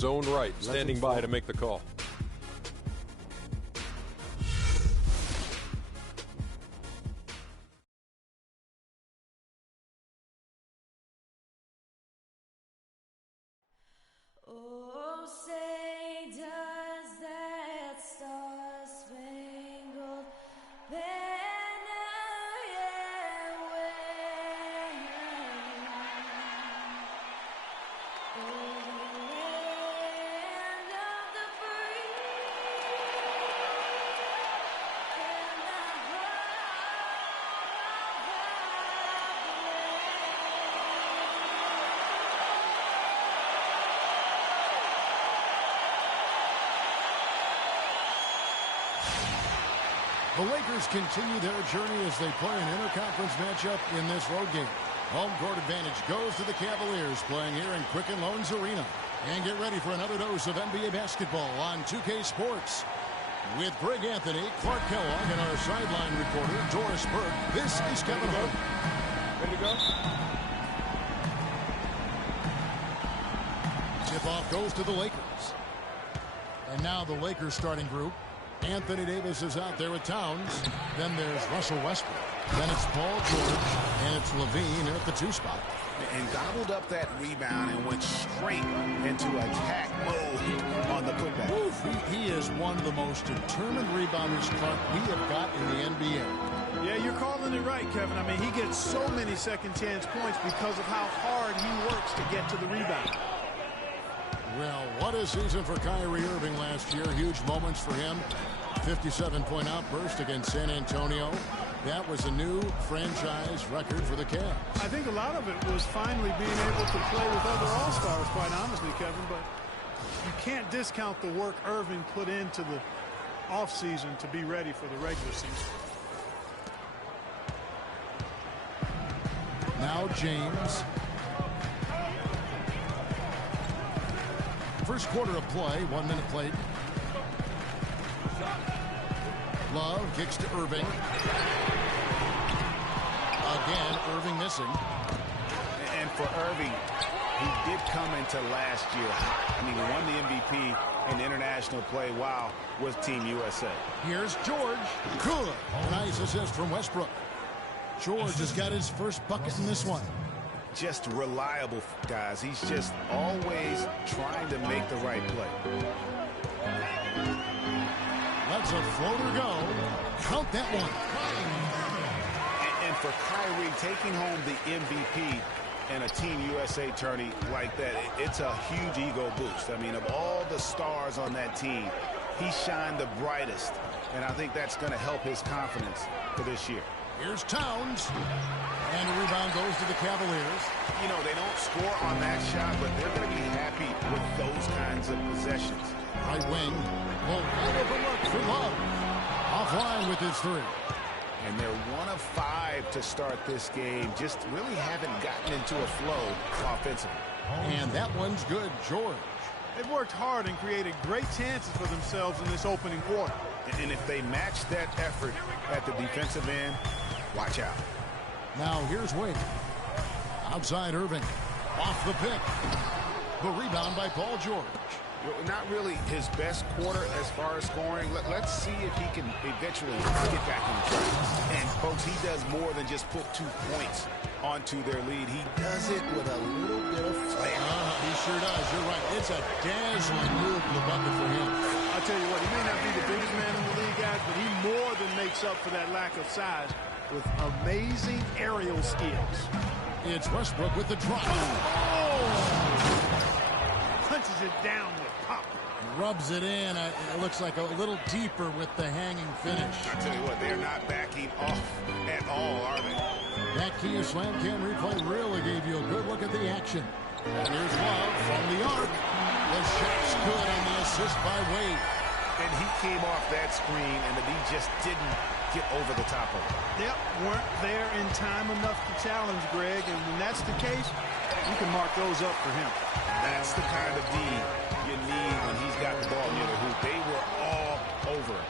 Zone right, standing by to make the call. Oh, say does that star-spangled banner yet wave over the land of the free and the home of the The Lakers continue their journey as they play an interconference matchup in this road game. Home court advantage goes to the Cavaliers, playing here in Quicken Loans Arena. And get ready for another dose of NBA basketball on 2K Sports. With Greg Anthony, Clark Kellogg, and our sideline reporter, Doris Burke, this is Kevin Hood. Ready to go? Tip-off goes to the Lakers. And now the Lakers starting group. Anthony Davis is out there with Towns. Then there's Russell Westbrook. Then it's Paul George. And it's LaVine at the 2 spot. And gobbled up that rebound and went straight into attack mode on the putback. Oof, he is one of the most determined rebounders, Clark, we have got in the NBA. Yeah, you're calling it right, Kevin. I mean, he gets so many second chance points because of how hard he works to get to the rebound. Well, what a season for Kyrie Irving last year. Huge moments for him. 57-point outburst against San Antonio. That was a new franchise record for the Cavs. I think a lot of it was finally being able to play with other All-Stars, quite honestly, Kevin. But you can't discount the work Irving put into the offseason to be ready for the regular season. Now James. First quarter of play, 1 minute played. Love kicks to Irving. Again, Irving missing. And for Irving, he did come into last year. I mean, he won the MVP in international play while with Team USA. Here's George. Good. Nice assist from Westbrook. George has got his first bucket in this one. Just reliable, guys. He's just always trying to make the right play. Lets a floater go. Count that one. And for Kyrie, taking home the MVP in a Team USA tourney like that, it's a huge ego boost. I mean, of all the stars on that team, he shined the brightest. And I think that's going to help his confidence for this year. Here's Towns. And a rebound goes to the Cavaliers. You know, they don't score on that shot, but they're going to be happy with those kinds of possessions. Right wing. Well, wide open look for Love. Offline with his 3. And they're 1 of 5 to start this game. Just really haven't gotten into a flow offensively. And that one's good, George. They've worked hard and created great chances for themselves in this opening quarter. And if they match that effort at the defensive end, watch out. Now here's Wade. Outside Irving. Off the pick. The rebound by Paul George. Not really his best quarter as far as scoring. Let's see if he can eventually get back on track. And, folks, he does more than just put 2 points onto their lead. He does it with a little bit of flair. He sure does. You're right. It's a dazzling move to the bucket for him. I'll tell you what, he may not be the biggest man in the league, guys, but he more than makes up for that lack of size with amazing aerial skills. It's Westbrook with the drop. Punches it down with pop. Rubs it in. It looks like a little deeper with the hanging finish. I tell you what, they're not backing off at all, are they? That Kia Slam Cam replay really gave you a good look at the action. And here's Love from the arc. The shot's good on the assist by Wade. And he came off that screen, and the D just didn't get over the top of it. Yep, weren't there in time enough to challenge Greg, and when that's the case, you can mark those up for him. That's the kind of D you need when he's got the ball near the hoop. They were all over him.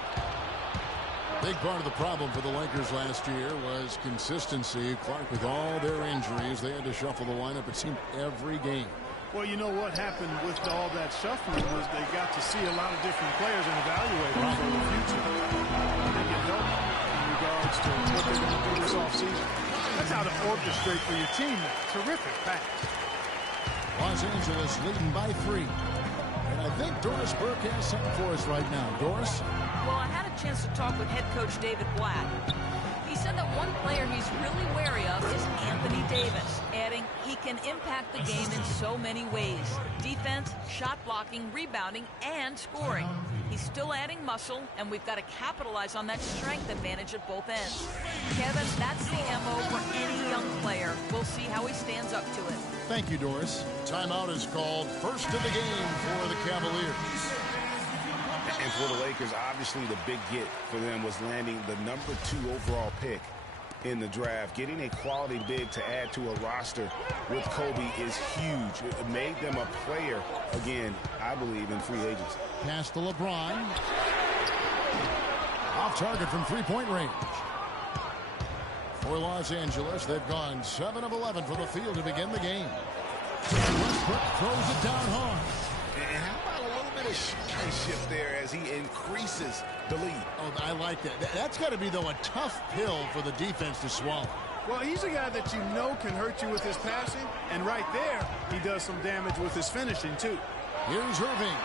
Big part of the problem for the Lakers last year was consistency. Clark, with all their injuries, they had to shuffle the lineup, it seemed, every game. Well, you know what happened with all that shuffling was they got to see a lot of different players and evaluate them for the future. I think it helped in regards to what they're going to do this offseason. That's how to orchestrate for your team. Terrific pass. Los Angeles leading by 3. And I think Doris Burke has something for us right now. Doris? Well, I had a chance to talk with head coach David Blatt. He said that one player he's really wary of is Anthony Davis, adding he can impact the game in so many ways. Defense, shot blocking, rebounding, and scoring. He's still adding muscle, and we've got to capitalize on that strength advantage at both ends. Kevin, that's the MO for any young player. We'll see how he stands up to it. Thank you, Doris. Timeout is called. First of the game for the Cavaliers. And for the Lakers, obviously the big get for them was landing the number 2 overall pick in the draft. Getting a quality big to add to a roster with Kobe is huge. It made them a player, again, I believe, in free agency. Pass to LeBron. Off target from three-point range. For Los Angeles, they've gone 7 of 11 from the field to begin the game. And Westbrook throws it down hard. And how about a little bit of shine shift there as he increases the lead? Oh, I like that. That's got to be, though, a tough pill for the defense to swallow. Well, he's a guy that you know can hurt you with his passing, and right there, he does some damage with his finishing, too. Here's Irving.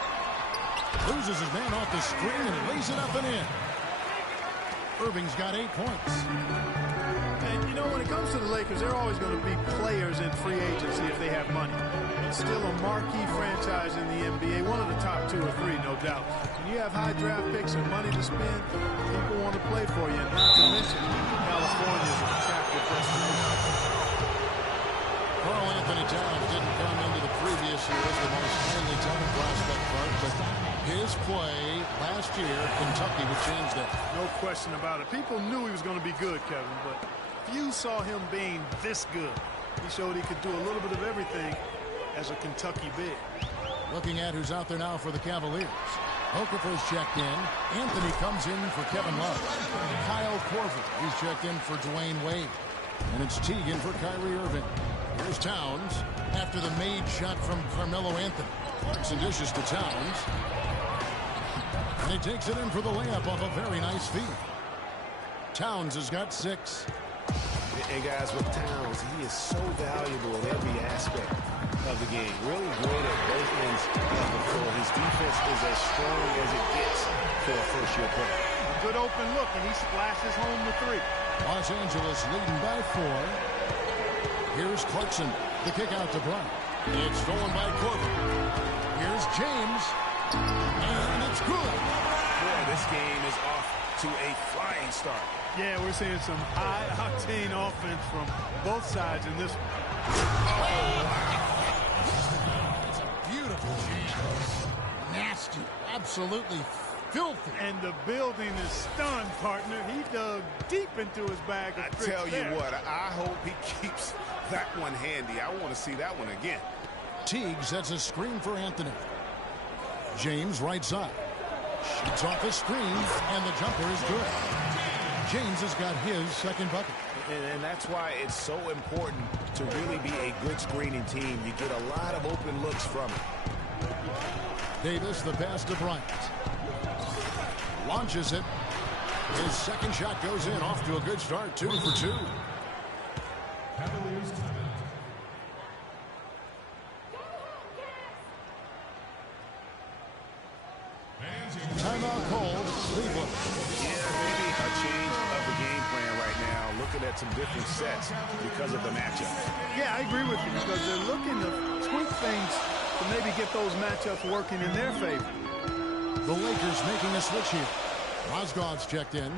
Loses his man off the screen and lays it up and in. Irving's got 8 points. And, you know, when it comes to the Lakers, they're always going to be players in free agency if they have money. It's still a marquee franchise in the NBA, one of the top 2 or 3, no doubt. When you have high draft picks and money to spend, people want to play for you, and not to mention California is an attractive destination. Karl Anthony Towns didn't come into the previous year as the most highly touted prospect, but his play last year, Kentucky would change that. No question about it. People knew he was going to be good, Kevin, but few saw him being this good. He showed he could do a little bit of everything as a Kentucky big. Looking at who's out there now for the Cavaliers. Okafor's checked in. Anthony comes in for Kevin Love. Kyle Korver, he's checked in for Dwayne Wade. And it's Teagan for Kyrie Irving. Here's Towns after the made shot from Carmelo Anthony. Clarkson dishes to Towns. And he takes it in for the layup off a very nice feed. Towns has got 6. And guys, with Towns, he is so valuable in every aspect of the game. Really great at both ends of the floor. His defense is as strong as it gets for a first-year player. A good open look, and he splashes home the 3. Los Angeles leading by 4. Here's Clarkson. The kick out to Bryant. It's stolen by Korver. Here's James. And it's good. Boy, this game is off to a flying start. Yeah, we're seeing some high-octane offense from both sides in this one. It's a beautiful jam. Nasty. Absolutely filthy. And the building is stunned, partner. He dug deep into his bag of I tricks tell you there. what, I hope he keeps that one handy. I want to see that one again. Teague sets a screen for Anthony. James right side. Shoots off the screen, and the jumper is good. James has got his second bucket. And that's why it's so important to really be a good screening team. You get a lot of open looks from it. Davis, the pass to Bryant. Launches it. His second shot goes in. Off to a good start. 2 for 2. Timeout called. Cleveland. Yeah, maybe a change of the game plan right now. Looking at some different sets because of the matchup. Yeah, I agree with you because they're looking to tweak things to maybe get those matchups working in their favor. The Lakers making a switch here. Mozgov's checked in.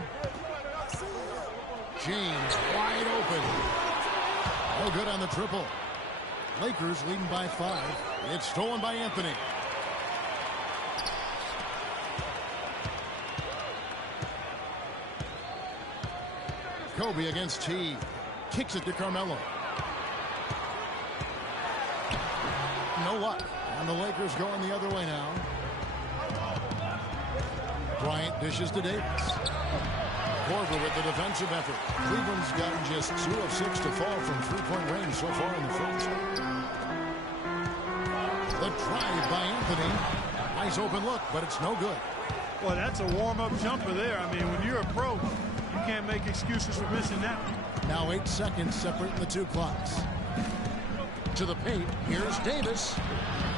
James wide open. No good on the triple. Lakers leading by 5. It's stolen by Anthony. Kobe against T. Kicks it to Carmelo. No luck. And the Lakers going the other way now. Bryant dishes to Davis. Korver with the defensive effort. Cleveland's gotten just 2 of 6 to fall from three-point range so far in the first. drive by Anthony. Nice open look, but it's no good. Well, that's a warm-up jumper there. I mean, when you're a pro, you can't make excuses for missing that one. Now 8 seconds separating the two clocks. To the paint. Here's Davis.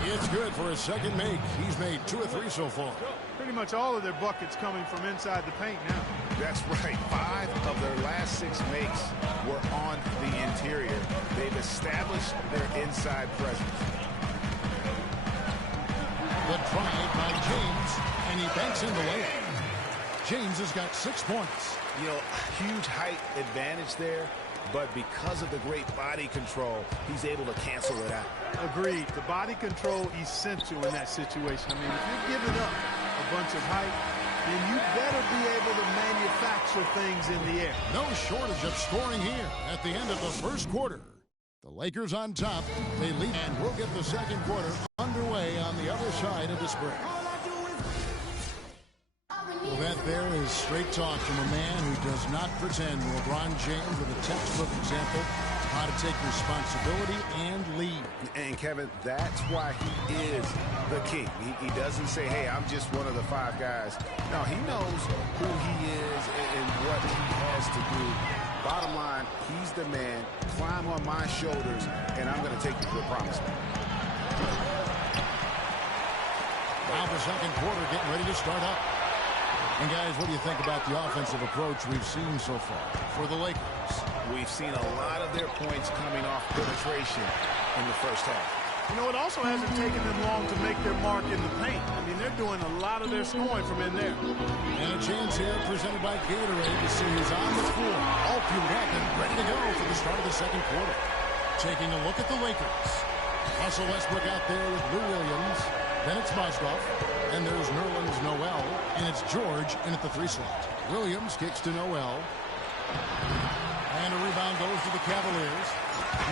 It's good for his second make. He's made 2 of 3 so far. Pretty much all of their buckets coming from inside the paint now. That's right. 5 of their last 6 makes were on the interior. They've established their inside presence. The drive by James, and he banks in the layup. James has got 6 points. You know, huge height advantage there, but because of the great body control, he's able to cancel it out. Agreed. The body control essential in that situation. I mean, if you're giving up a bunch of height, then you better be able to manufacture things in the air. No shortage of scoring here at the end of the first quarter. The Lakers on top. They lead, and we'll get the second quarter underway on the other side of this break. Well, that there is straight talk from a man who does not pretend. LeBron James with a textbook example of how to take responsibility and lead. And, Kevin, that's why he is the king. He doesn't say, hey, I'm just one of the 5 guys. No, he knows who he is and what he has to do. Bottom line, he's the man. Climb on my shoulders, and I'm going to take you to the promised land. Now the second quarter getting ready to start up. And guys, what do you think about the offensive approach we've seen so far for the Lakers? We've seen a lot of their points coming off penetration in the first half. You know, it also hasn't taken them long to make their mark in the paint. I mean, they're doing a lot of their scoring from in there. And a chance here presented by Gatorade to see who's on the floor. All fueled up and ready to go for the start of the second quarter. Taking a look at the Lakers. Russell Westbrook out there with Lou Williams. Then it's Mozgov. And there's Nerlens Noel. And it's George in at the 3 slot. Williams kicks to Noel. And a rebound goes to the Cavaliers.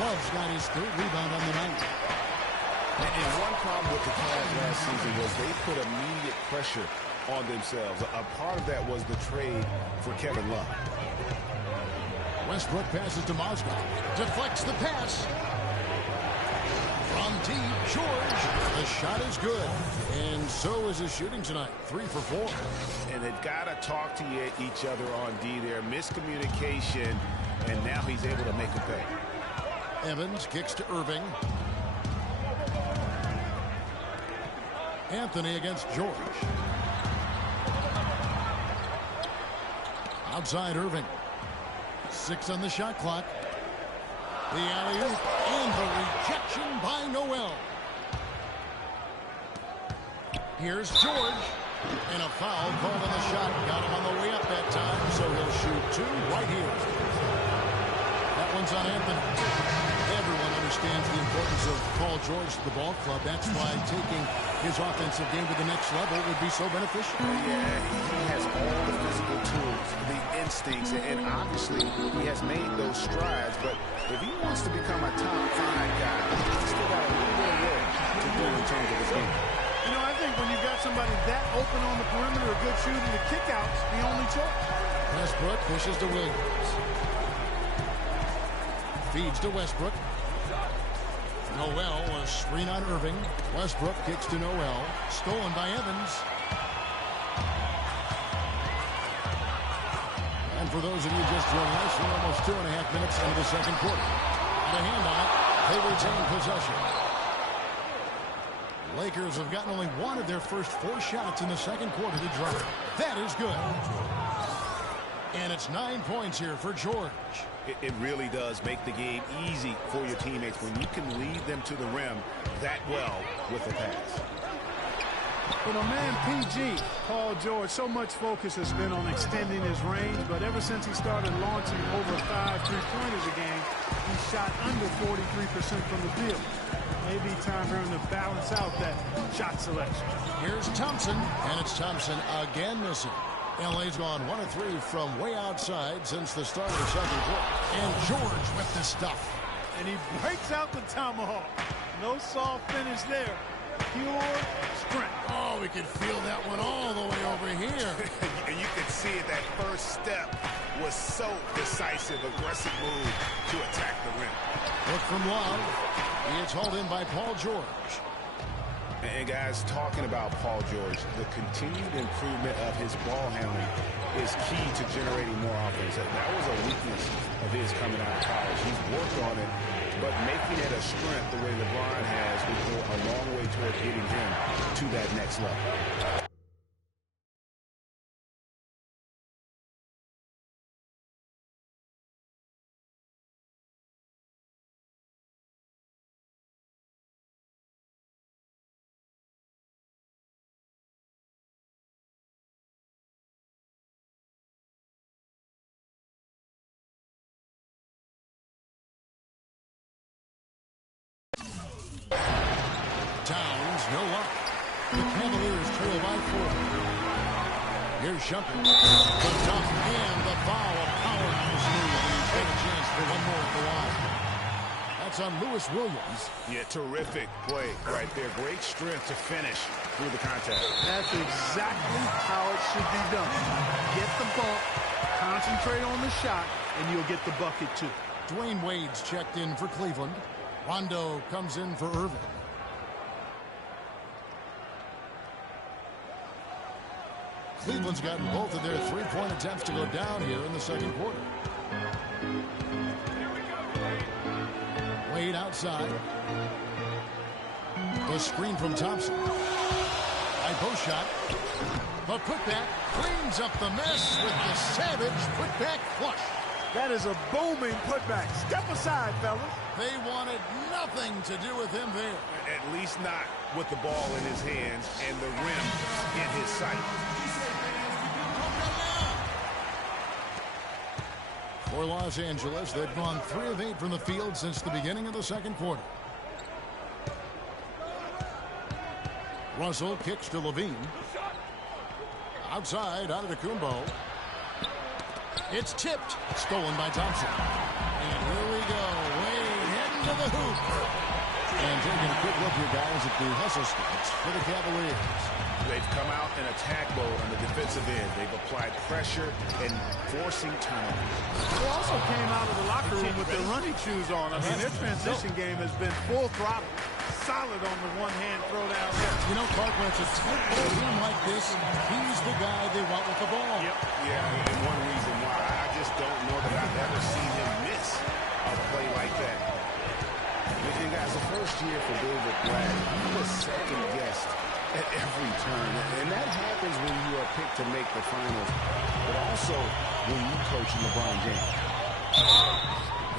Love's got his 3rd rebound on the night. And one problem with the Cavs last season was they put immediate pressure on themselves. A part of that was the trade for Kevin Love. Westbrook passes to Mozgov. Deflects the pass. From deep, George. The shot is good. And so is his shooting tonight. 3 for 4. And they've got to talk to each other on D there. Miscommunication. And now he's able to make a pay. Evans kicks to Irving. Anthony against George. Outside Irving. 6 on the shot clock. The alley-oop and the rejection by Noel. Here's George. And a foul called on the shot. Got him on the way up that time, so he'll shoot 2 right here. That one's on Anthony. Everyone understands the importance of Paul George to the ball club. That's why taking his offensive game to the next level would be so beneficial. Yeah, he has all the physical tools, the instincts, and obviously he has made those strides. But if he wants to become a top 5 guy, he's still got a little bit of work to do in terms of his game. You know, I think when you've got somebody that open on the perimeter, a good shooter, the kick-out's the only choice. Westbrook pushes to Williams. Feeds to Westbrook. Noel, a screen on Irving. Westbrook kicks to Noel. Stolen by Evans. And for those of you just joining us, we're almost 2.5 minutes into the second quarter. And a hand on it. They retain possession. Lakers have gotten only 1 of their first 4 shots in the second quarter to drop. That is good. And it's 9 points here for George. It really does make the game easy for your teammates when you can lead them to the rim that well with a pass. You know, man, PG, Paul George, so much focus has been on extending his range, but ever since he started launching over 5 3-pointers a game, he shot under 43% from the field. Maybe time for him to balance out that shot selection. Here's Thompson, and it's Thompson again missing. LA's gone 1 of 3 from way outside since the start of the second quarter. And George with the stuff. And he breaks out the tomahawk. No soft finish there. Pure strength. Oh, we could feel that one all the way over here. And you could see it, that first step was so decisive, aggressive move to attack the rim. Look from Love. He is hauled in by Paul George. And guys, talking about Paul George, the continued improvement of his ball handling is key to generating more offense. That was a weakness of his coming out of college. He's worked on it, but making it a strength the way LeBron has will go a long way toward getting him to that next level. Towns, no luck. The Cavaliers trail by 4. Here's Shumpert. The dunk and the foul. A powerhouse move, and he's got a chance for one more at the line. That's on Lewis Williams. Yeah, terrific play right there. Great strength to finish through the contact. That's exactly how it should be done. Get the bump, concentrate on the shot, and you'll get the bucket too. Dwayne Wade's checked in for Cleveland. Rondo comes in for Irving. Cleveland's gotten both of their three-point attempts to go down here in the second quarter. Wade outside. The screen from Thompson. High post shot. The putback cleans up the mess with the savage putback flush. That is a booming putback. Step aside, fellas. They wanted nothing to do with him there. At least not with the ball in his hands and the rim in his sight. For Los Angeles, they've gone 3 of 8 from the field since the beginning of the second quarter. Russell kicks to Levine. Outside, out of Antetokounmpo. It's tipped. Stolen by Thompson. And here we go. Wade heading to the hoop. And taking a quick look here, guys, at the hustle stats for the Cavaliers. They've come out in attack mode on the defensive end. They've applied pressure and forcing turnovers. They also came out of the locker room with their running shoes on. I mean, their transition game has been full throttle. Solid on the one-hand throw down there. You know, Clark, when it's a tight ball game like this, he's the guy they want with the ball. Yep. Yeah, and one reason why I just don't know that I've ever seen him miss a play like that. And guys, the first year for David Blatt, he was second-guessed at every turn. And that happens when you are picked to make the finals, but also when you coach LeBron James.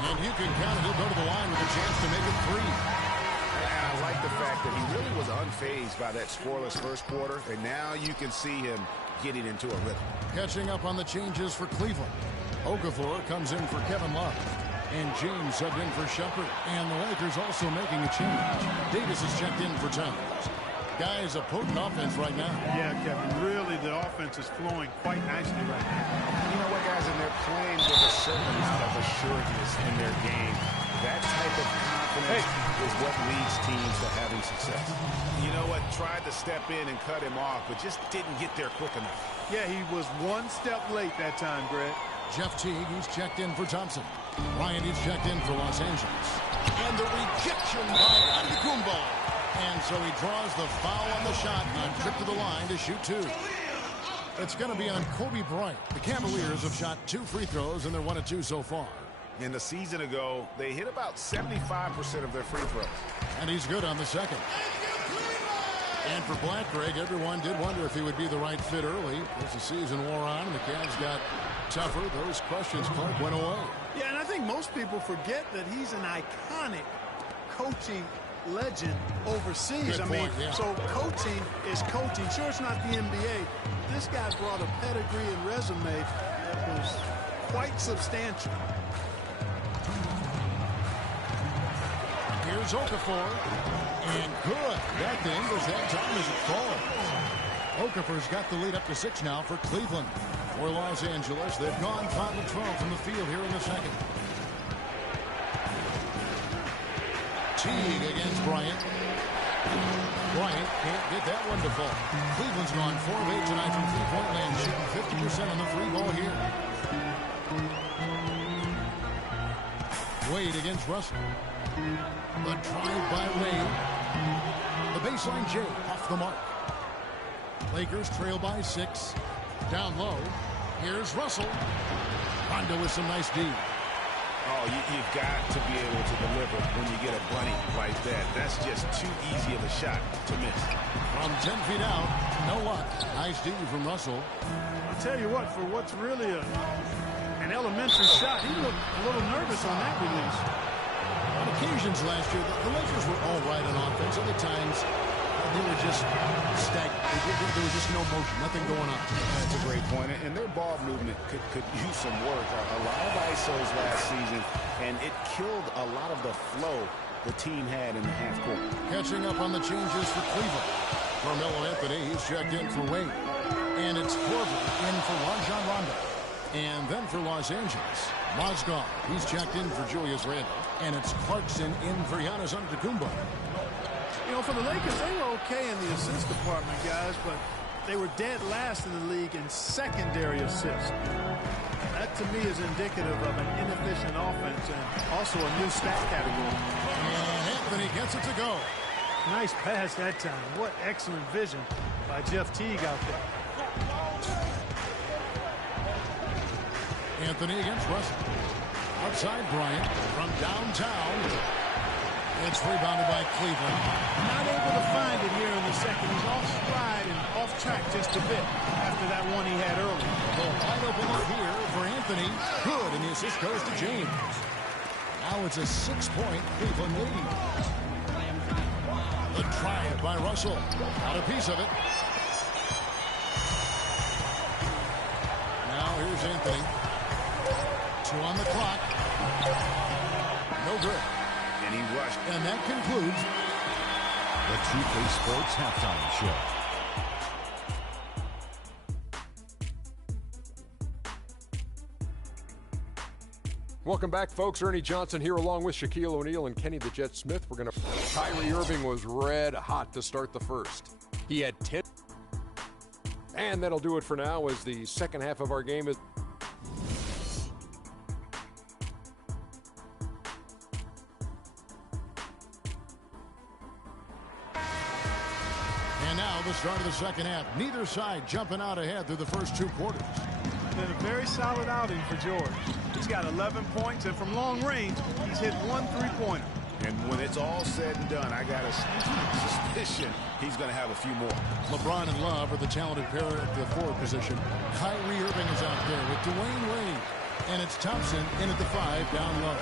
And you can count it. He'll go to the line with a chance to make it 3. And I like the fact that he really was unfazed by that scoreless first quarter, and now you can see him getting into a rhythm. Catching up on the changes for Cleveland. Okafor comes in for Kevin Love. And James subbed in for Shumpert. And the Lakers also making a change. Davis is checked in for Towns. Guys, a potent offense right now. Yeah, Kevin, really the offense is flowing quite nicely right now. You know what, guys, and they're playing with a certain amount of assuredness in their game. That type of confidence is what leads teams to having success. You know what, tried to step in and cut him off, but just didn't get there quick enough. Yeah, he was one step late that time, Greg. Jeff Teague, he's checked in for Thompson. Ryan, he's checked in for Los Angeles. And the rejection by Antetokounmpo. And so he draws the foul on the shot on trip to the line to shoot 2. It's going to be on Kobe Bryant. The Cavaliers have shot 2 free throws, and they're 1 of 2 so far. In the season ago, they hit about 75% of their free throws. And he's good on the second. And for Black, Greg, everyone did wonder if he would be the right fit early. As the season wore on and the Cavs got tougher, those questions, Clark, went away. Yeah, and I think most people forget that he's an iconic coaching legend overseas. Good point, yeah. So coaching is coaching. Sure, it's not the NBA. This guy brought a pedigree and resume that was quite substantial. Here's Okafor. And good. That thing was that time as it falls. Okafor's got the lead up to 6 now for Cleveland. For Los Angeles, they've gone 5 of 12 from the field here in the second. Teague against Bryant. Bryant can't get that one to fall. Cleveland's gone 4 of 8 tonight from three-point land, shooting 50% on the 3-ball here. Wade against Russell. The drive by Wade. The baseline J off the mark. Lakers trail by 6. Down low. Here's Russell. Rondo with some nice D. Oh, you've got to be able to deliver when you get a bunny like that. That's just too easy of a shot to miss. From 10 feet out, no luck. Nice D from Russell. I'll tell you what, for what's really an elementary shot, he looked a little nervous on that release. On occasions last year, the Lakers were all right on offense. Other times, they were just stagnant. There was just no motion, nothing going on. That's a great point. And their ball movement could use some work. A lot of ISOs last season, and it killed a lot of the flow the team had in the half court. Catching up on the changes for Cleveland. Carmelo Anthony, he's checked in for Wade. And it's Korver in for Rajon Rondo. And then for Los Angeles, Mozgov, he's checked in for Julius Randle. And it's Clarkson in for Giannis Antetokounmpo. You know, for the Lakers, they were okay in the assist department, guys, but they were dead last in the league in secondary assists. That, to me, is indicative of an inefficient offense and also a new stat category. And Anthony gets it to go. Nice pass that time. What excellent vision by Jeff Teague out there. Anthony against Russell. Outside Bryant from downtown. It's rebounded by Cleveland. Not able to find it here in the second. He's off stride and off track just a bit after that one he had earlier. The wide open look here for Anthony. Good, and the assist goes to James. Now it's a 6-point Cleveland lead. The drive by Russell. Got a piece of it. Now here's Anthony. 2 on the clock. No good. And he rushed. And that concludes the 2K Sports Halftime Show. Welcome back, folks. Ernie Johnson here along with Shaquille O'Neal and Kenny the Jet Smith. Kyrie Irving was red hot to start the first. He had 10. And that'll do it for now as the second half of our game is. The start of the second half. Neither side jumping out ahead through the first 2 quarters. Been a very solid outing for George. He's got 11 points, and from long range, he's hit 1 3-pointer. And when it's all said and done, I got a suspicion he's going to have a few more. LeBron and Love are the talented pair at the forward position. Kyrie Irving is out there with Dwayne Wade. And it's Thompson in at the 5 down low.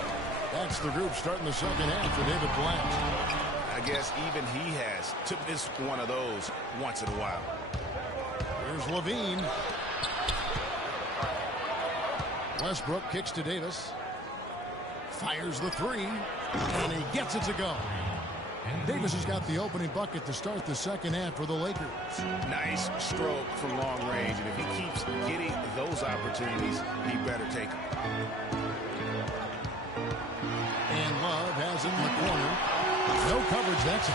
That's the group starting the second half for David Blatt. I guess even he has to miss one of those once in a while. Here's Levine. Westbrook kicks to Davis. Fires the 3. And he gets it to go. Davis has got the opening bucket to start the second half for the Lakers. Nice stroke from long range. And if he keeps getting those opportunities, he better take them. And Love has it in the corner. No coverage, that's it.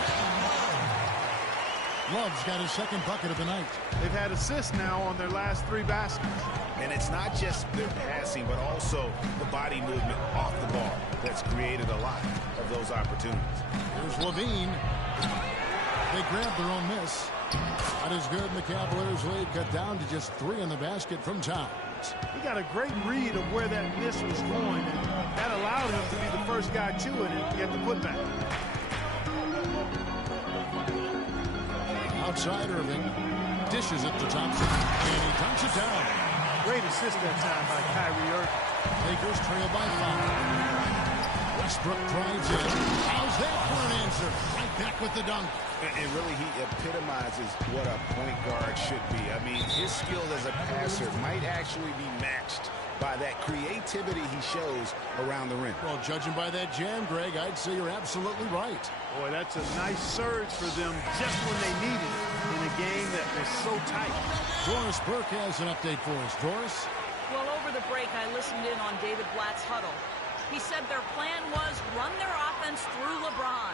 Love's got his second bucket of the night. They've had assists now on their last 3 baskets. And it's not just their passing, but also the body movement off the ball that's created a lot of those opportunities. Here's Levine. They grabbed their own miss. Not as good, and the Cavaliers lead cut down to just 3 in the basket from Towns. He got a great read of where that miss was going, and that allowed him to be the first guy to it and get the putback. Outside Irving. Dishes it to Thompson. And he dunks it down. Great assist that time by Kyrie Irving. Lakers trail by 5. Westbrook drives in. How's that for an answer? Right back with the dunk. And really, he epitomizes what a point guard should be. I mean, his skill as a passer might actually be matched by that creativity he shows around the rim. Well, judging by that jam, Greg, I'd say you're absolutely right. Boy, that's a nice surge for them just when they need it in a game that was so tight. Doris Burke has an update for us. Doris? Well, over the break, I listened in on David Blatt's huddle. He said their plan was run their offense through LeBron.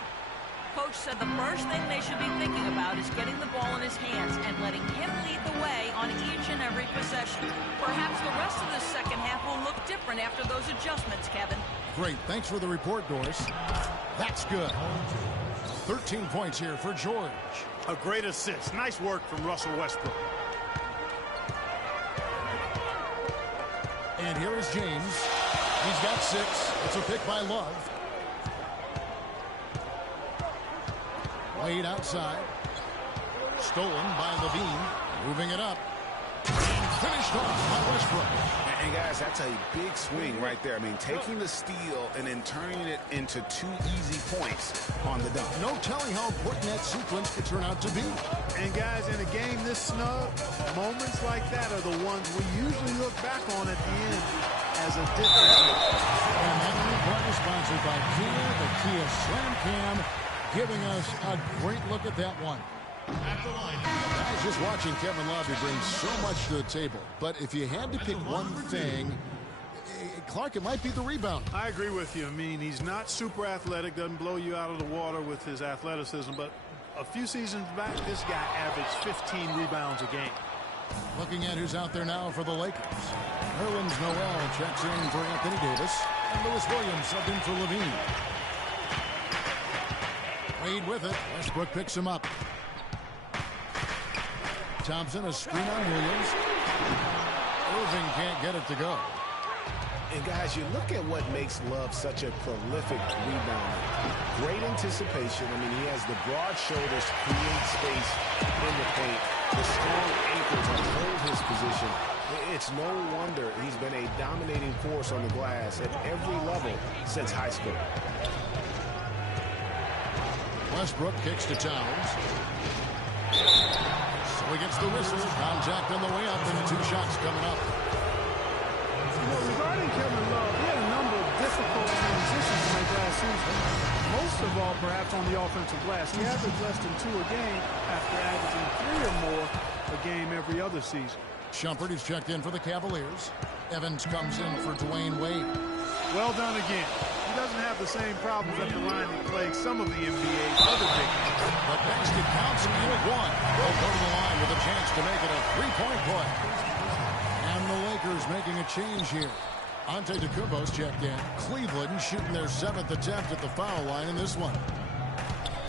Coach said the first thing they should be thinking about is getting the ball in his hands and letting him lead the way on each and every possession. Perhaps the rest of the second half will look different after those adjustments, Kevin. Great. Thanks for the report, Doris. That's good. 13 points here for George. A great assist. Nice work from Russell Westbrook. And here is James. He's got 6. It's a pick by Love. Wade outside. Stolen by Levine. Moving it up. And finished off by Westbrook. And guys, that's a big swing right there. I mean, taking the steal and then turning it into 2 easy points on the dunk. No telling how important that sequence could turn out to be. And guys, in a game this snug, moments like that are the ones we usually look back on at the end as a difference. And that report is sponsored by Kia, the Kia Slam Cam, giving us a great look at that one. Guys, just watching Kevin Love, he brings so much to the table. But if you had to pick one thing, Clark, it might be the rebound. I agree with you. I mean, he's not super athletic, doesn't blow you out of the water with his athleticism, but a few seasons back, this guy averaged 15 rebounds a game. Looking at who's out there now for the Lakers. Nerlens Noel checks in for Anthony Davis. And Lewis Williams subbed in for Levine. Wade with it. Westbrook picks him up. Thompson, a screen on Williams. Irving can't get it to go. And guys, you look at what makes Love such a prolific rebounder. Great anticipation. I mean, he has the broad shoulders to create space in the paint. The strong ankles that hold his position. It's no wonder he's been a dominating force on the glass at every level since high school. Westbrook kicks to Towns. So he gets the whistle. Contact on the way up and 2 shots coming up. You know, regarding Kevin Love, he had a number of difficult transitions to make last season. Most of all, perhaps on the offensive glass. He averaged less than 2 a game after averaging 3 or more a game every other season. Shumpert is checked in for the Cavaliers. Evans comes in for Dwayne Wade. Well done again. He doesn't have the same problems at the line that plague some of the NBA's other big men. But basket counts and you have won. They'll go to the line with a chance to make it a 3-point play. And the Lakers making a change here. Antetokounmpo's checked in. Cleveland shooting their 7th attempt at the foul line in this one.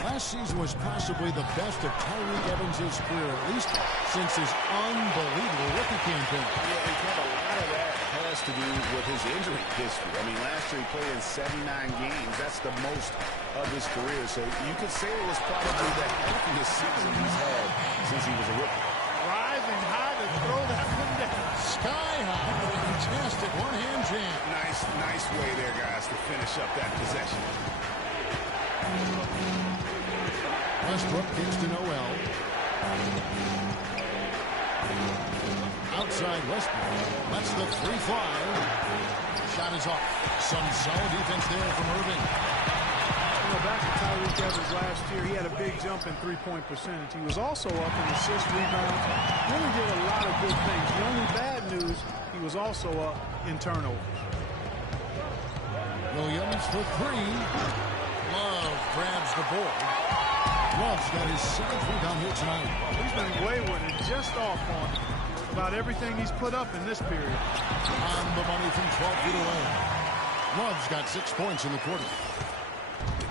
Last season was possibly the best of Tyreke Evans' career, at least since his unbelievable rookie campaign. Yeah, and Kev, a lot of that has to do with his injury history. I mean, last year he played in 79 games. That's the most of his career. So you could say it was probably the healthiest season he's had since he was a rookie. Rising high to throw that one down. Sky high. Fantastic one-hand jam. Nice way there, guys, to finish up that possession. Westbrook kicks to Noel. Outside Westbrook. Lets the 3 fly. Shot is off. Some solid defense there from Irving. You know, back to Tyreke Evans last year, he had a big jump in 3-point percentage. He was also up in assists, rebounds. Really did a lot of good things. The only bad news, he was also up in turnovers. Williams for 3. Love grabs the board. Love's got his 7th rebound here tonight. He's been wayward and just off on about everything he's put up in this period. On the money from 12 feet away. Love's got 6 points in the quarter.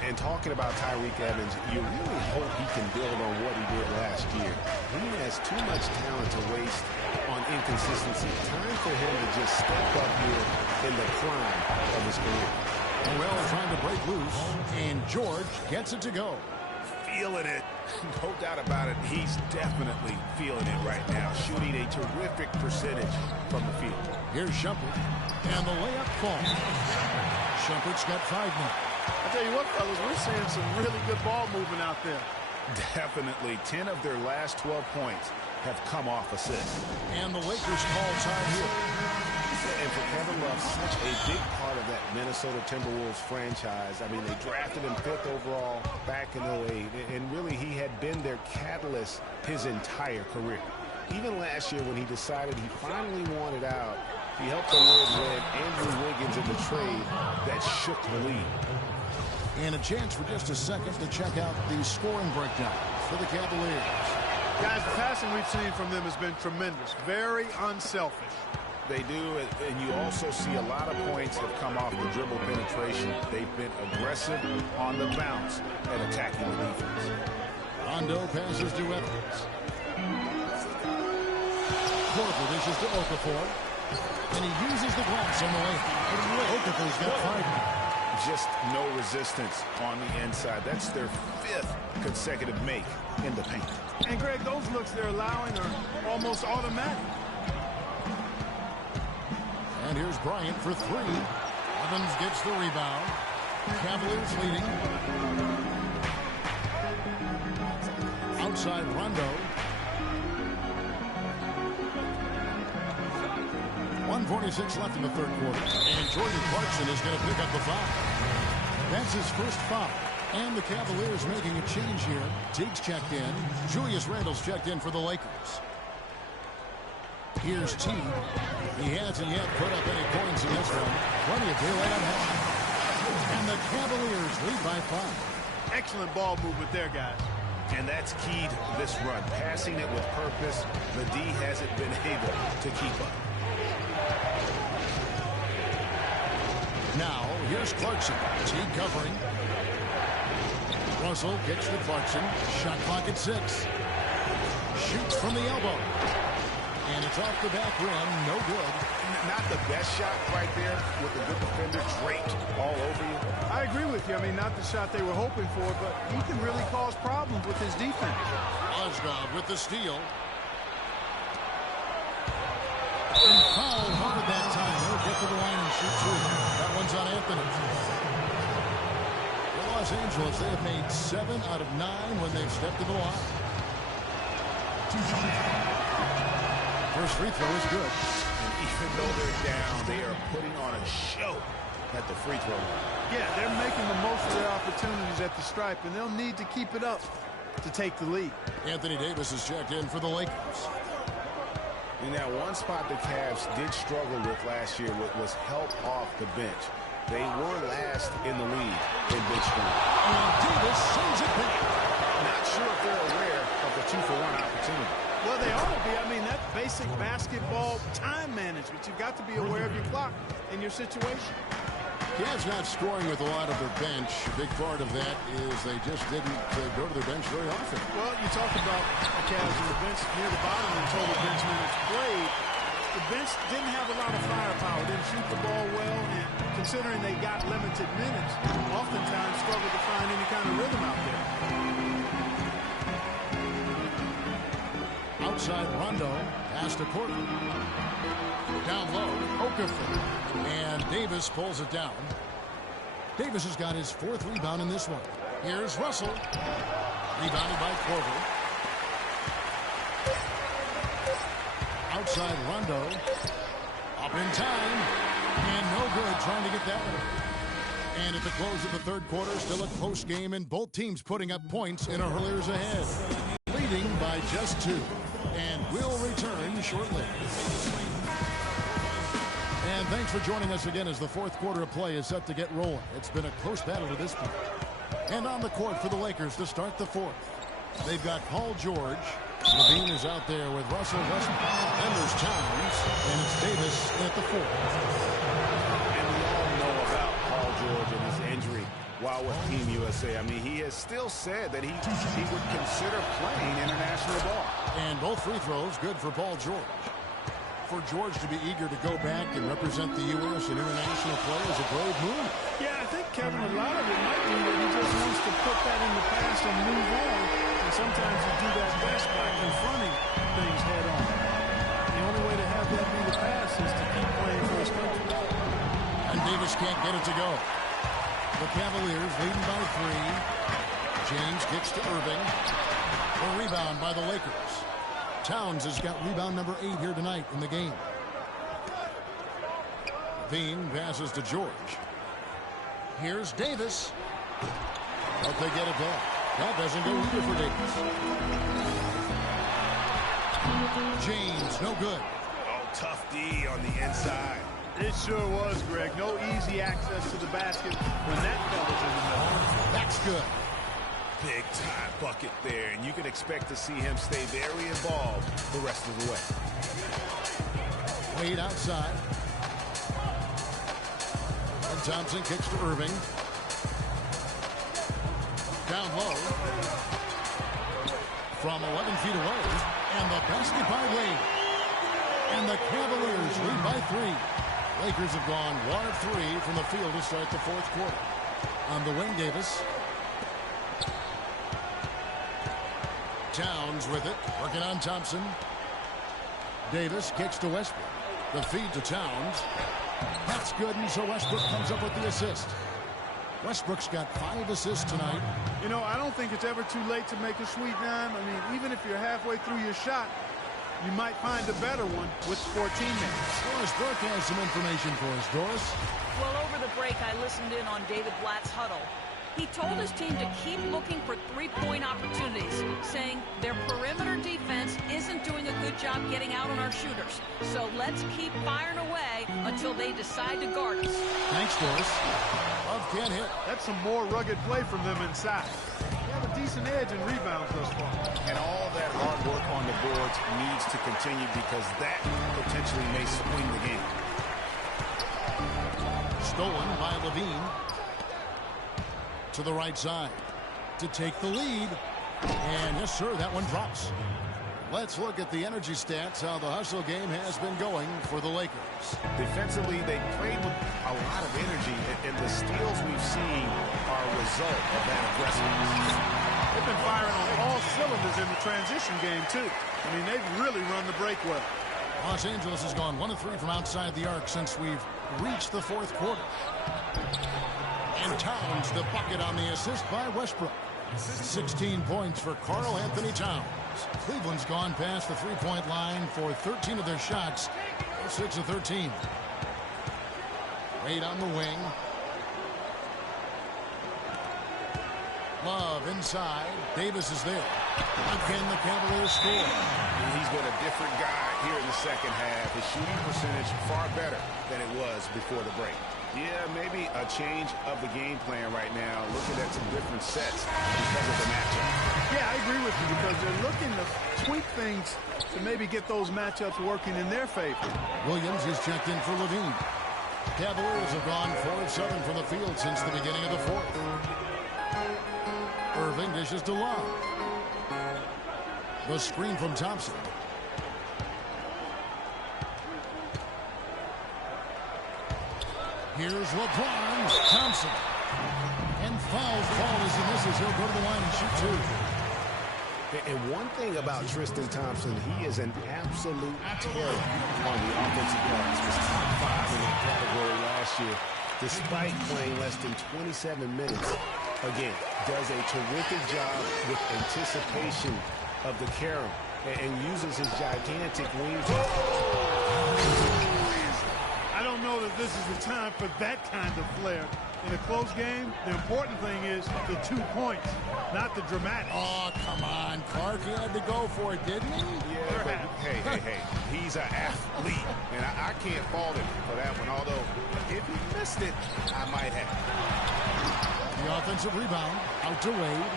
And talking about Tyreke Evans, you really hope he can build on what he did last year. He has too much talent to waste on inconsistency. Time for him to just step up here in the prime of his career. Noel trying to break loose, and George gets it to go. Feeling it. No doubt about it. He's definitely feeling it right now. Shooting a terrific percentage from the field. Here's Shumpert, and the layup falls. Shumpert's got 5 now. I tell you what, fellas, we're seeing some really good ball movement out there. Definitely. 10 of their last 12 points have come off assists. And the Lakers call time here. And for Kevin Love, such a big part of that Minnesota Timberwolves franchise. I mean, they drafted him 5th overall back in 08, and really he had been their catalyst his entire career. Even last year when he decided he finally wanted out, he helped the Wolves land Andrew Wiggins in the trade that shook the league. And a chance for just a second to check out the scoring breakdown for the Cavaliers. Guys, the passing we've seen from them has been tremendous. Very unselfish. They do, and you also see a lot of points have come off the dribble penetration. They've been aggressive on the bounce and attacking the defense. Rondo passes to Edwards. Korver dishes to Okafor. And he uses the glass on the way. Okafor's got 5. Just no resistance on the inside. That's their 5th consecutive make in the paint. And, Greg, those looks they're allowing are almost automatic. And here's Bryant for 3. Evans gets the rebound. Cavaliers leading. Outside Rondo. 1:46 left in the third quarter. And Jordan Clarkson is going to pick up the foul. That's his first foul. And the Cavaliers making a change here. Teague's checked in. Julius Randle's checked in for the Lakers. Here's Teague. He hasn't yet put up any points in this one. Plenty of daylight on half. And the Cavaliers lead by 5. Excellent ball movement there, guys. And that's key to this run. Passing it with purpose. The D hasn't been able to keep up. Now, here's Clarkson. Teague covering. Russell kicks to Clarkson. Shot clock at 6. Shoots from the elbow. And it's off the back rim. No good. Not the best shot right there with a good defender draped all over you. I agree with you. I mean, not the shot they were hoping for, but he can really cause problems with his defense. Osgood with the steal. And fouled hard that time. He'll get to the line and shoot 2. That one's on Anthony. For Los Angeles, they have made 7 out of 9 when they've stepped to the line. First free throw is good. And even though they're down, they are putting on a show at the free throw line. Yeah, they're making the most of their opportunities at the stripe, and they'll need to keep it up to take the lead. Anthony Davis is checked in for the Lakers. And that one spot the Cavs did struggle with last year was help off the bench. They were last in the league in bench scoring. And Davis sends it back. Not sure if they're aware of the 2-for-1 opportunity. Well, they ought to be. I mean, that's basic basketball time management. You've got to be aware of your clock and your situation. Cavs not scoring with a lot of their bench. A big part of that is they just didn't go to their bench very often. Well, you talk about the Cavs and the bench near the bottom in total bench minutes played. The bench didn't have a lot of firepower, didn't shoot the ball well, and considering they got limited minutes, oftentimes struggled to find any kind of rhythm out there. Outside Rondo, pass to Porter. Down low, Okafor. And Davis pulls it down. Davis has got his 4th rebound in this one. Here's Russell. Rebounded by Korver. Outside Rondo. Up in time. And no good trying to get that one. And at the close of the third quarter, still a close game, and both teams putting up points in a hurlers ahead. Leading by just 2. And we'll return shortly. And thanks for joining us again as the fourth quarter of play is set to get rolling. It's been a close battle to this point. And on the court for the Lakers to start the fourth. They've got Paul George. Levine is out there with Russell Westbrook. Then there's Towns. And it's Davis at the fourth. And we all know about Paul George and his injury while with Team USA. I mean, he has still said that he would consider playing international ball. And both free throws good for Paul George. For George to be eager to go back and represent the U.S. in international play is a brave move. Yeah, I think, Kevin, a lot of it might be that he just wants to put that in the past and move on. And sometimes you do that best by confronting things head on. The only way to have that be the past is to keep playing for his country. And Davis can't get it to go. The Cavaliers leading by 3. James kicks to Irving. A rebound by the Lakers. Towns has got rebound number 8 here tonight in the game. Levine passes to George. Here's Davis. But they get it back. That doesn't go either for Davis. James, no good. Oh, tough D on the inside. It sure was, Greg. No easy access to the basket when that fella's in the middle. That's good. Big time bucket there, and you can expect to see him stay very involved the rest of the way. Wade outside. And Thompson kicks to Irving. Down low. From 11 feet away. And the basket by Wade. And the Cavaliers lead by 3. Lakers have gone 1 of 3 from the field to start the fourth quarter. On the wing, Davis. Towns with it. Working on Thompson. Davis kicks to Westbrook. The feed to Towns. That's good, and so Westbrook comes up with the assist. Westbrook's got 5 assists tonight. You know, I don't think it's ever too late to make a sweet dime. I mean, even if you're halfway through your shot, you might find a better one with 14 minutes. Doris Burke has some information for us. Doris? Well, over the break, I listened in on David Blatt's huddle. He told his team to keep looking for three-point opportunities, saying their perimeter defense isn't doing a good job getting out on our shooters. So let's keep firing away until they decide to guard us. Thanks, Doris. Love can't hit. That's some more rugged play from them inside. They have a decent edge in rebounds thus far. And all that hard work on the boards needs to continue because that potentially may swing the game. Stolen by Levine. To the right side to take the lead. And yes, sir, that one drops. Let's look at the energy stats, how the hustle game has been going for the Lakers. Defensively, they played with a lot of energy, and the steals we've seen are a result of that aggressiveness. They've been firing on all cylinders in the transition game, too. I mean, they've really run the break well. Los Angeles has gone 1 of 3 from outside the arc since we've reached the fourth quarter. And Towns the bucket on the assist by Westbrook. 16 points for Karl Anthony Towns. Cleveland's gone past the three-point line for 13 of their shots. 6 of 13. Wade on the wing. Love inside. Davis is there. Again, the Cavaliers score. And he's been a different guy here in the second half. His shooting percentage far better than it was before the break. Yeah, maybe a change of the game plan right now, looking at some different sets because of the matchup. Yeah, I agree with you because they're looking to tweak things to maybe get those matchups working in their favor. Williams is checked in for Levine. Cavaliers have gone 4 of 7 from the field since the beginning of the fourth. Irving dishes to Love. The screen from Thompson. Here's LeBron. Thompson. And fouls. Ball as he misses. He'll go to the line and shoot 2. And one thing about Tristan Thompson, he is an absolute terror on the offensive glass. Was top 5 in that category last year. Despite playing less than 27 minutes, again, does a terrific job with anticipation of the carom and uses his gigantic wings. I don't know that this is the time for that kind of flair. In a close game, the important thing is the 2 points, not the dramatic. Oh, come on, Clark. He had to go for it, didn't he? Yeah, but hey. He's an athlete, and I can't fault him for that one. Although, if he missed it, I might have. The offensive rebound out to Wade.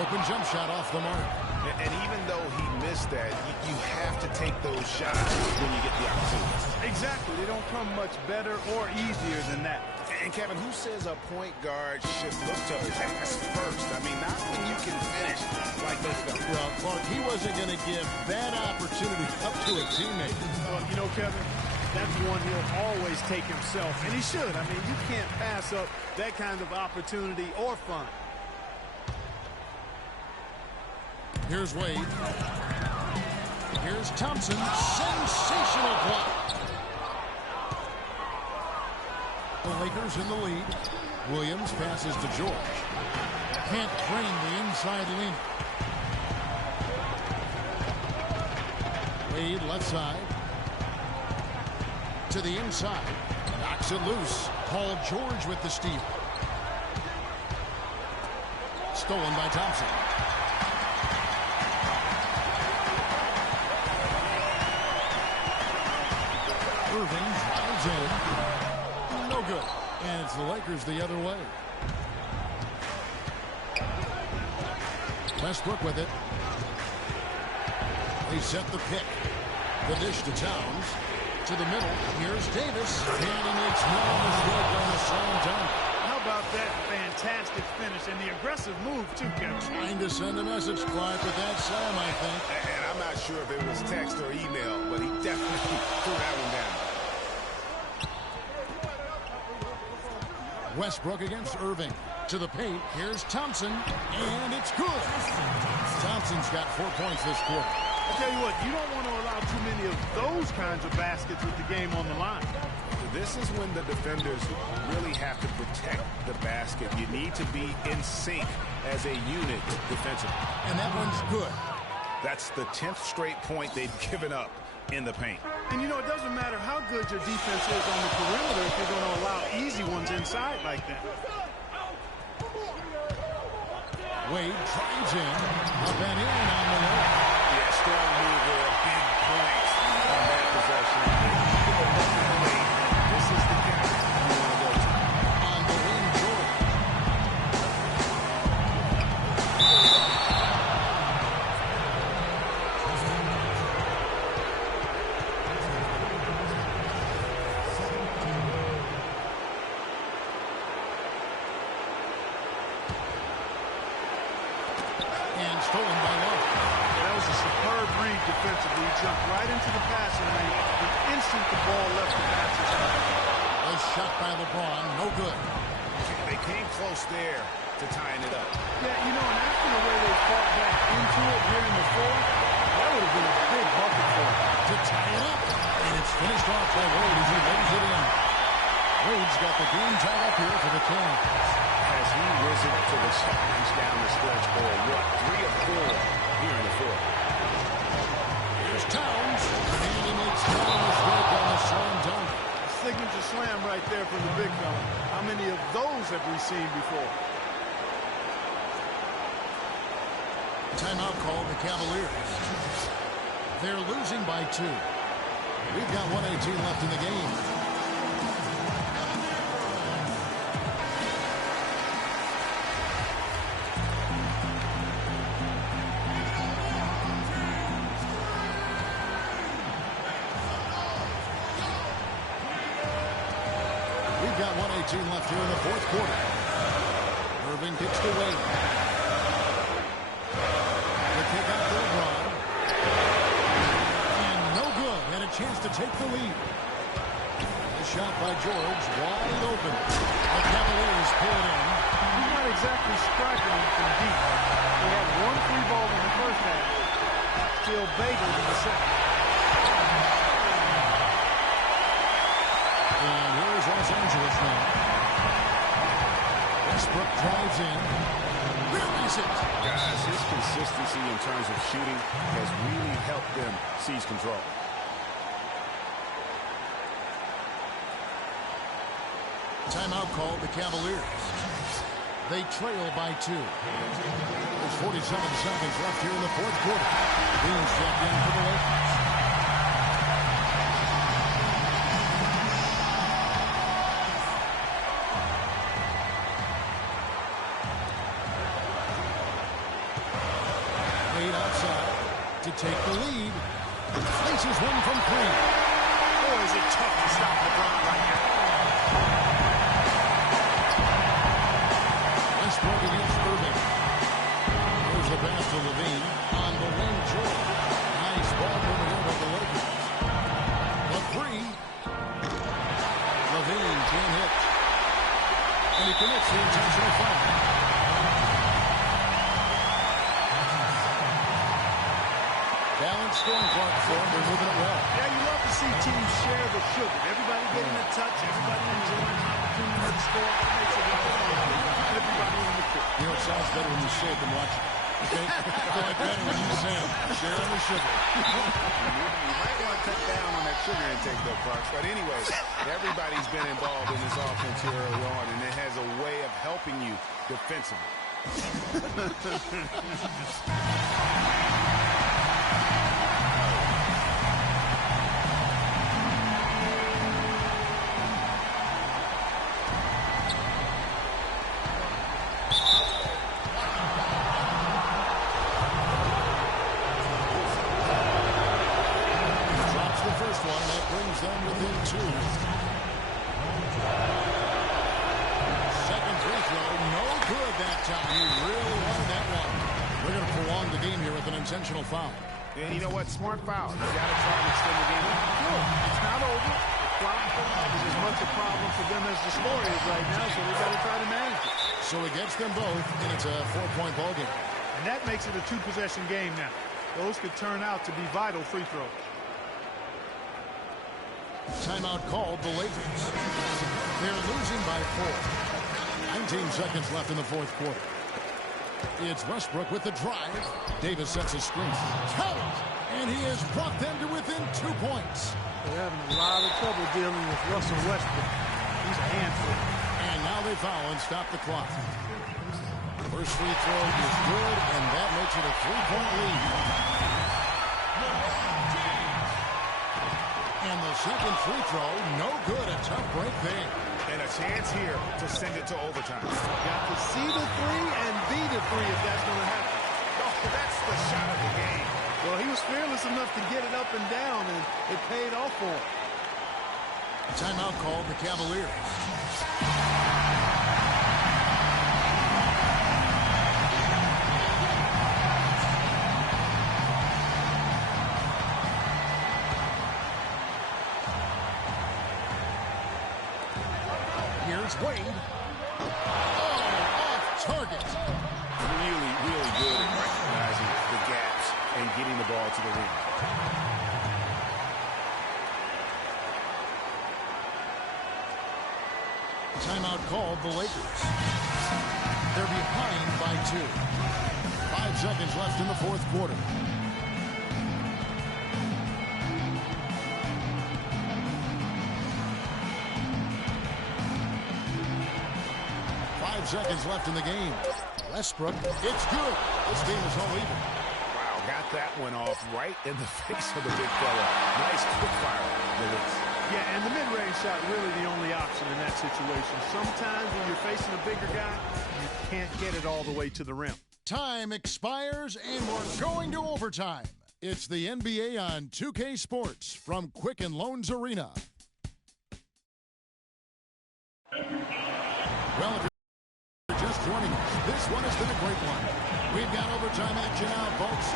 Open jump shot off the mark. And even though he missed that, you have to take those shots when you get the opportunity. Exactly. They don't come much better or easier than that. And Kevin, who says a point guard should look to pass first? I mean, not when you can finish like this guy. Well, Clark, he wasn't going to give that opportunity up to a teammate. Well, you know, Kevin, that's one he'll always take himself, and he should. I mean, you can't pass up that kind of opportunity or fun. Here's Wade. Here's Thompson. Sensational block. The Lakers in the lead. Williams passes to George. Can't drain the inside lean. Wade left side. To the inside. Knocks it loose. Paul George with the steal. Stolen by Thompson. Irving drives in. No good. And it's the Lakers the other way. Westbrook with it. They set the pick. The dish to Towns. To the middle. Here's Davis. And he makes no mistake on the slam dunk. How about that fantastic finish and the aggressive move, too, Kevin? Trying to send a message, Clyde, with that slam, I think. And I'm not sure if it was text or email, but he definitely threw that one down. Westbrook against Irving. To the paint. Here's Thompson. And it's good. Thompson's got 4 points this quarter. I tell you what, you don't want to allow too many of those kinds of baskets with the game on the line. This is when the defenders really have to protect the basket. You need to be in sync as a unit defensively. And that one's good. That's the 10th straight point they've given up in the paint. And, you know, it doesn't matter how good your defense is on the perimeter if you're going to allow easy ones inside like that. Wade drives in. Up and in on the way. Yeah, strong move there. Big points on that possession. This is the guy you want to go to. On the wing, George. And stolen by Love. That was a superb read defensively. He jumped right into the passing lane the instant the ball left the passing lane. A shot by LeBron, no good. They came close there to tying it up. Yeah, you know, and after the way they fought back into it here in the fourth, that would have been a big bucket for them. To tie it up. And it's finished off by Wade as he lays it in. Wade's got the game tied up here for the Cavs. Has he risen to the challenge down the stretch for what? 3 of 4 here in the fourth. Here's Towns. And he makes no mistake on the slam dunk. Signature slam right there from the big fella. How many of those have we seen before? Timeout called the Cavaliers. They're losing by 2. We've got 1:18 left in the game. We've got 1:18 left here in the fourth quarter. Irving kicks to Wade. The kick out to LeBron. And no good. And a chance to take the lead. The shot by George, wide open. The Cavaliers pull it in. He's not exactly striking them from deep. They had 1 free ball in the first half. Still bagel in the second. And here's Los Angeles now. Westbrook drives in. Buries it. Guys, his consistency in terms of shooting has really helped them seize control. Timeout called the Cavaliers. They trail by 2. There's 47 seconds left here in the fourth quarter. Beans checked in for the Lakers. Wade outside to take the lead. Places one from 3. Boy, is it tough to stop LeBron right now. Westbrook against Irving. Here's the pass to Levine. On the wing, George. Nice ball movement of the Lakers. The 3. Levine can't hit. And he commits the intentional foul. Balanced scoring clock for them. They're moving it well. Yeah, you love to see teams share the sugar. Everybody getting a touch, everybody enjoying an opportunity to score. It makes it a lot of fun. Everybody on the court. You know, it sounds better when you say it than watch it. Okay? I like better when you say it. Sharing the sugar. You might want to cut down on that sugar intake, though, Parks. But anyways, everybody's been involved in this offense here early on, and it has a way of helping you defensively. two. Second free throw, no good that time. He really wanted that one. We're going to prolong the game here with an intentional foul. And you know what? Smart foul. You got to try and extend the game. Good. It's not over. The problem for them is as much a problem for them as the score is right now, so we got to try to manage it. So he gets them both, and it's a 4-point ball game. And that makes it a two-possession game now. Those could turn out to be vital free throws. Timeout called the Lakers. They're losing by 4. 19 seconds left in the fourth quarter. It's Westbrook with the drive. Davis sets a screen. Count! And he has brought them to within 2 points. They're having a lot of trouble dealing with Russell Westbrook. He's a handful. And now they foul and stop the clock. First free throw is good, and that makes it a 3-point lead. And the second free throw, no good. A tough break there. And a chance here to send it to overtime. Got to see the three and be the three if that's going to happen. Oh, that's the shot of the game. Well, he was fearless enough to get it up and down, and it paid off for him. Timeout called the Cavaliers. Here's Wade. Oh, off target. Really, really good at recognizing the gaps and getting the ball to the ring. Timeout called the Lakers. They're behind by 2. 5 seconds left in the fourth quarter. Seconds left in the game. Westbrook, it's good. This game is all even. Wow, got that one off right in the face of the big fella. Nice quick fire release. Yeah, and the mid-range shot really the only option in that situation. Sometimes when you're facing a bigger guy, you can't get it all the way to the rim. Time expires, and we're going to overtime. It's the NBA on 2K Sports from Quicken Loans Arena. Well, if you're just joining us, this one has been a great one. We've got overtime action now, folks.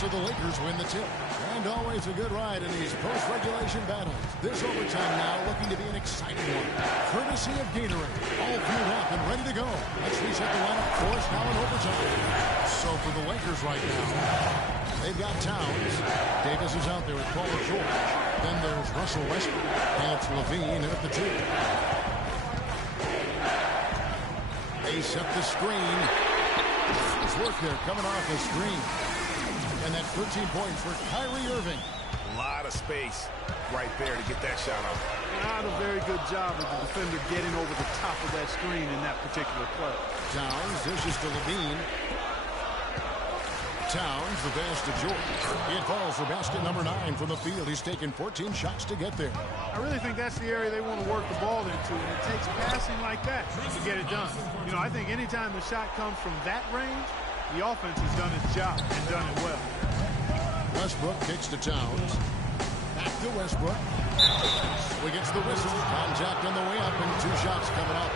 So the Lakers win the tip. And always a good ride in these post-regulation battles. This overtime now looking to be an exciting one. Courtesy of Gatorade. All fueled up and ready to go. Let's reset the lineup for us now in overtime. So for the Lakers right now, they've got Towns. Davis is out there with Paul George. Then there's Russell Westbrook. And it's Levine at the 2. They set the screen. Nice work there coming off the screen. And that's 13 points for Kyrie Irving. A lot of space right there to get that shot off. Not a very good job of the defender getting over the top of that screen in that particular play. Towns dishes to Levine. Towns, the pass to George. It falls for basket number 9 from the field. He's taken 14 shots to get there. I really think that's the area they want to work the ball into, and it takes passing like that to get it done. You know, I think anytime the shot comes from that range, the offense has done its job and done it well. Westbrook kicks to Towns. Back to Westbrook. So he gets the whistle. Contact on the way up and 2 shots coming up.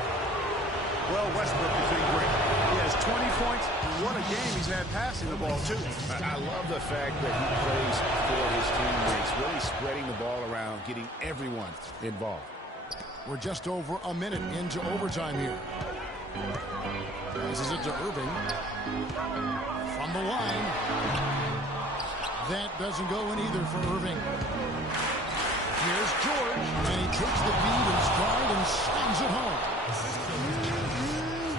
Well, Westbrook has been great. He has 20 points. What a game he's had passing the ball, too. I love the fact that he plays for his teammates, really spreading the ball around, getting everyone involved. We're just over a minute into overtime here. Passes it to Irving. From the line. That doesn't go in either for Irving. Here's George. And he takes the feed in stride and slams it home.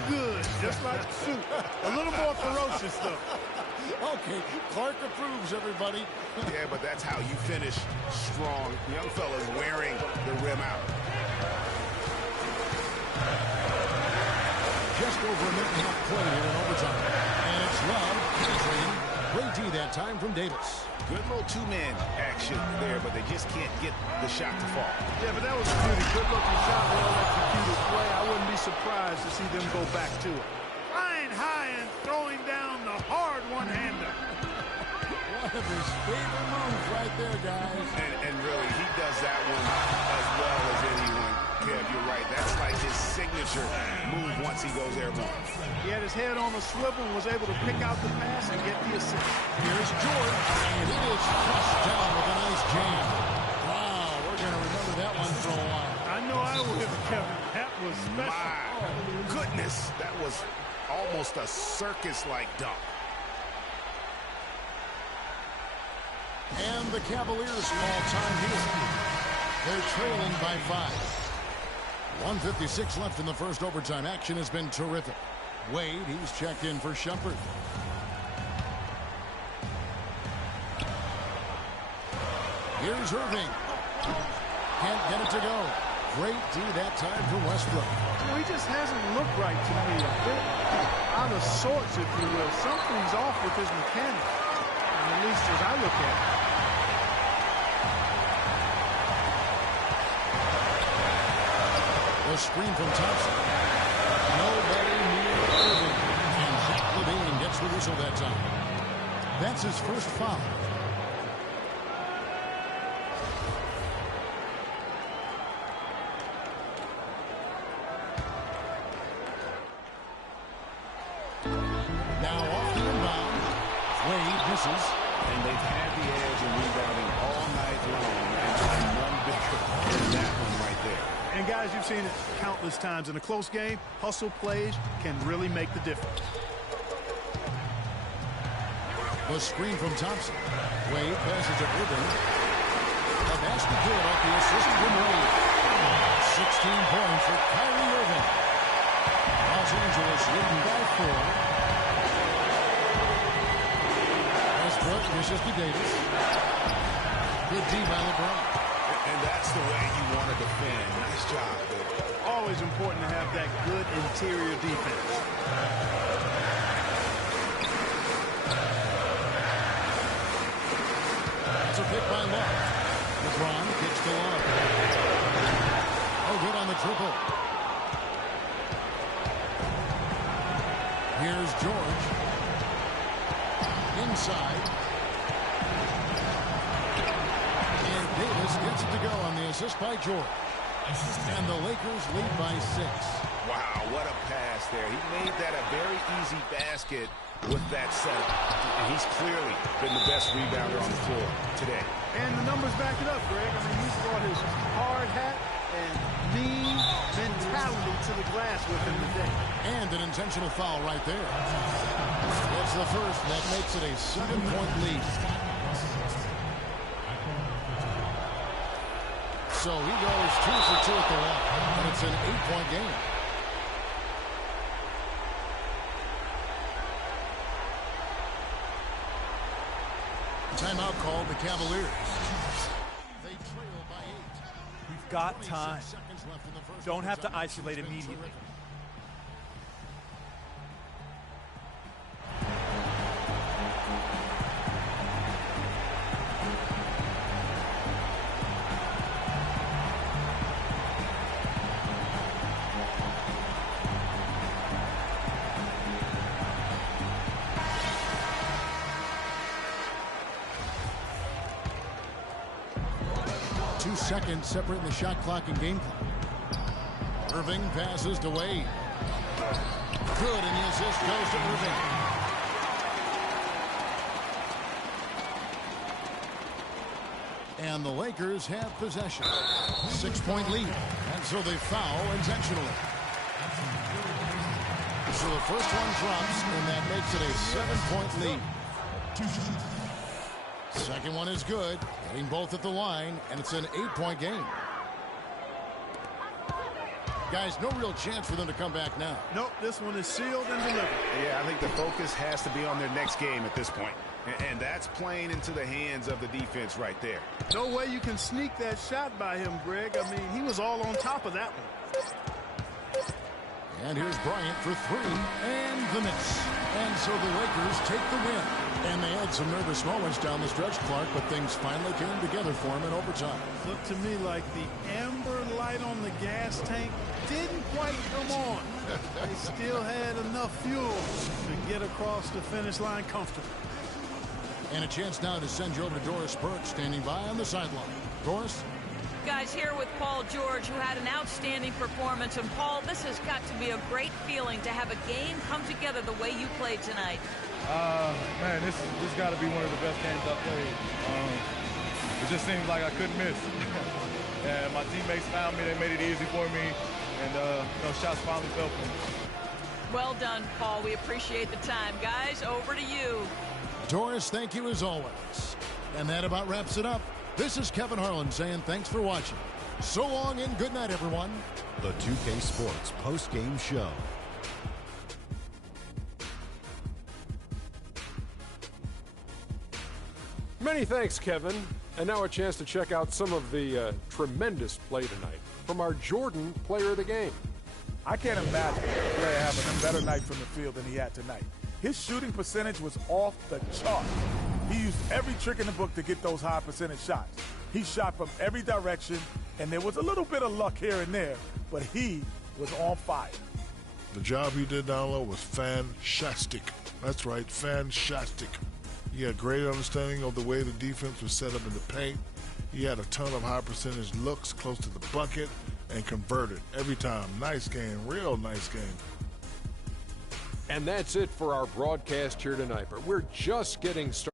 Good. Just like soup. A little more ferocious, though. Okay, Clark approves, everybody. Yeah, but that's how you finish strong. Young fella's wearing the rim out. Just over a minute and a half played here in overtime. And it's Love penetrating. Great D that time from Davis. Good little two-man action there, but they just can't get the shot to fall. Yeah, but that was a beauty. Good-looking shot, well-executed play. I wouldn't be surprised to see them go back to it. Flying high and throwing down the hard one-hander. One of his favorite moves right there, guys. And really, he does that one as well as anyone. Kev, you're right. That's like his signature move once he goes airborne. He had his head on a swivel and was able to pick out the pass and get the assist. Here's George, and it is crushed down with a nice jam. Wow, we're going to remember that one for a while. I know I will, Kevin. That was special. My goodness, that was almost a circus-like dunk. And the Cavaliers call time here. They're trailing by 5. 1:56 left in the first overtime. Action has been terrific. Wade, he's checked in for Shumpert. Here's Irving. Can't get it to go. Great D that time for Westbrook. You know, he just hasn't looked right to me. A bit out of sorts, if you will. Something's off with his mechanics, at least as I look at it. The screen from Thompson. Nobody near Irving. And Zach LaVine gets the whistle that time. That's his first foul. Now off the inbound. Wade misses. And they've had the edge in rebounding all night long. And none bigger than that one right there. And guys, you've seen it countless times. In a close game, hustle plays can really make the difference. The screen from Thompson. Wade passes to Irving. A basket good off the assist from Wade. 16 points for Kyrie Irving. Los Angeles leading by 4. Westbrook dishes to Davis. Good D by LeBron. And that's the way you want to defend. Nice job, baby. Always important to have that good interior defense. That's a pick by Love. LeBron kicks to Love. Oh, good on the triple. Here's George. Inside. And Davis gets it to go on the assist by George. And the Lakers lead by 6. Wow, what a pass there. He made that a very easy basket with that setup. And he's clearly been the best rebounder on the floor today. And the numbers back it up, Greg. I mean, he's brought his hard hat and mean mentality to the glass with him today. And an intentional foul right there. It's the first that makes it a 7-point lead. So he goes 2 for 2 at the line, and it's an 8-point game. Timeout called the Cavaliers. They trail by 8. We've got time. 26 seconds left in the first Don't have to overtime. isolate immediately. Seconds separating the shot clock and game clock. Irving passes to Wade. Good, and the assist goes to Irving. And the Lakers have possession. 6-point lead. And so they foul intentionally. So the first one drops, and that makes it a 7-point lead. Second one is good. Getting both at the line, and it's an 8-point game. Guys, no real chance for them to come back now. Nope, this one is sealed and delivered. Yeah, I think the focus has to be on their next game at this point. And that's playing into the hands of the defense right there. No way you can sneak that shot by him, Greg. I mean, he was all on top of that one. And here's Bryant for three, and the miss. And so the Lakers take the win. And they had some nervous moments down the stretch, Clark, but things finally came together for them in overtime. Looked to me like the amber light on the gas tank didn't quite come on. They still had enough fuel to get across the finish line comfortably. And a chance now to send you over to Doris Burke, standing by on the sideline. Doris? Guys, here with Paul George, who had an outstanding performance. And Paul, this has got to be a great feeling to have a game come together the way you played tonight. Man, this got to be one of the best games I've played. It just seems like I couldn't miss. And my teammates found me. They made it easy for me. And, shots finally fell for me. Well done, Paul. We appreciate the time. Guys, over to you. Doris, thank you as always. And that about wraps it up. This is Kevin Harlan saying thanks for watching. So long and good night, everyone. The 2K Sports post-game show. Many thanks, Kevin. And now a chance to check out some of the tremendous play tonight from our Jordan player of the game. I can't imagine a player having a better night from the field than he had tonight. His shooting percentage was off the chart. He used every trick in the book to get those high percentage shots. He shot from every direction, and there was a little bit of luck here and there, but he was on fire. The job he did down low was fantastic. That's right, fantastic. He had great understanding of the way the defense was set up in the paint. He had a ton of high percentage looks close to the bucket and converted every time. Nice game, real nice game. And that's it for our broadcast here tonight. But we're just getting started.